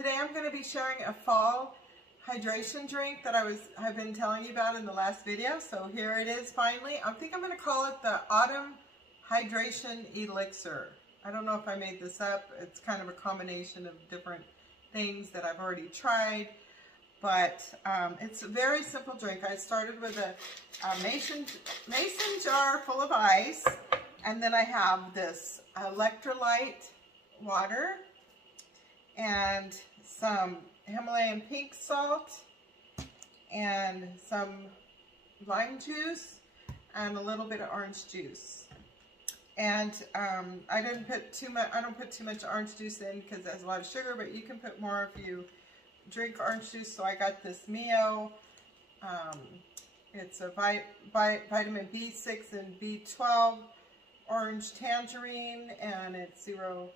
Today I'm going to be sharing a fall hydration drink that I've been telling you about in the last video. So here it is finally. I think I'm going to call it the Autumn Hydration Elixir. I don't know if I made this up. It's kind of a combination of different things that I've already tried. But it's a very simple drink. I started with a mason jar full of ice. And then I have this electrolyte water and some Himalayan pink salt and some lime juice and a little bit of orange juice. And I don't put too much orange juice in because it has a lot of sugar, but you can put more if you drink orange juice. So I got this Mio. It's a vitamin B6 and B12 orange tangerine, and it's 0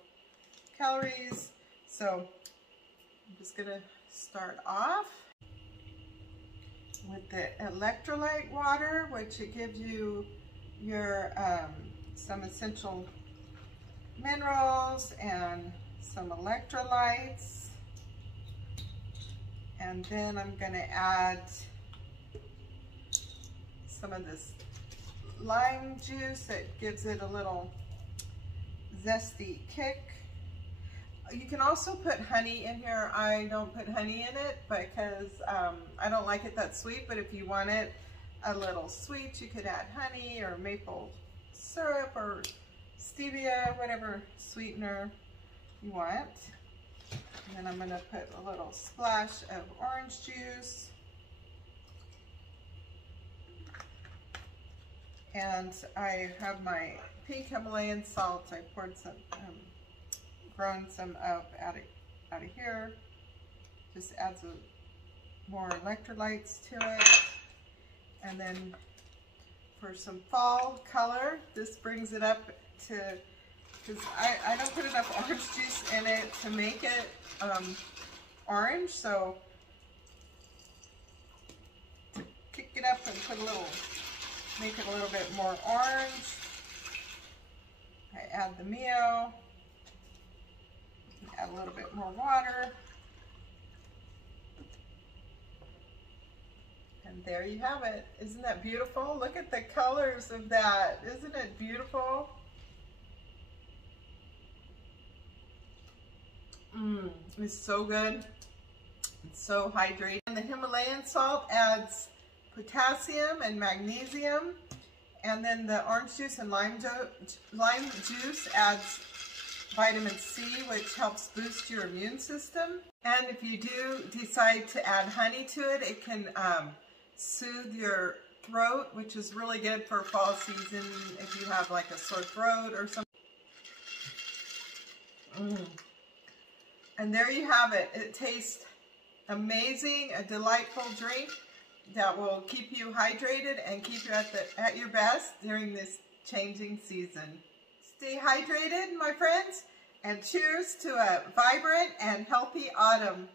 calories. So I'm just gonna start off with the electrolyte water, which it gives you your some essential minerals and some electrolytes. And then I'm gonna add some of this lime juice that gives it a little zesty kick. You can also put honey in here. I don't put honey in it because I don't like it that sweet, but if you want it a little sweet, you could add honey or maple syrup or stevia, whatever sweetener you want. And then I'm going to put a little splash of orange juice. And I have my pink Himalayan salt. I poured some, ground some up out of here. Just adds more electrolytes to it. And then for some fall color, this brings it up to, because I don't put enough orange juice in it to make it orange. So to kick it up and put a little, make it a little bit more orange, I add the Mio, add a little bit more water, and there you have it. Isn't that beautiful? Look at the colors of that. Isn't it beautiful? It's so good. It's so hydrating. And the Himalayan salt adds potassium and magnesium, and then the orange juice and lime juice adds vitamin C, which helps boost your immune system. And if you do decide to add honey to it, it can soothe your throat, which is really good for fall season if you have like a sore throat or something. And there you have it. It tastes amazing, a delightful drink that will keep you hydrated and keep you at your best during this changing season. Stay hydrated, my friends, and cheers to a vibrant and healthy autumn.